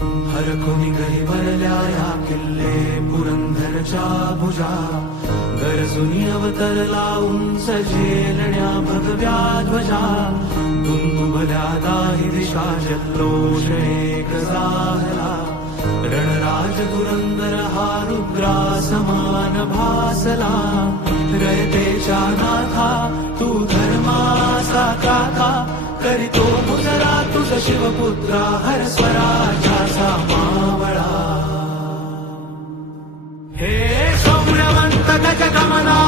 हरखुनी घरी भरल्या या किल्ले पुरंदरच्या भुजा, गरजुनी अवतरला उंच झेलण्या भगव्या ध्वजा, दुंदुभल्या दाही दिशा जल्लोष एक जाहला, रणराज दुरंदर हा रुद्रा समान भासला, रयतेच्या नाथा तू धर्माचा त्राता, करीतो मुजरा तुझ शिवपुत्रा हर स्वराज्याचा मावळा. हे सौम्यवंत गजगमना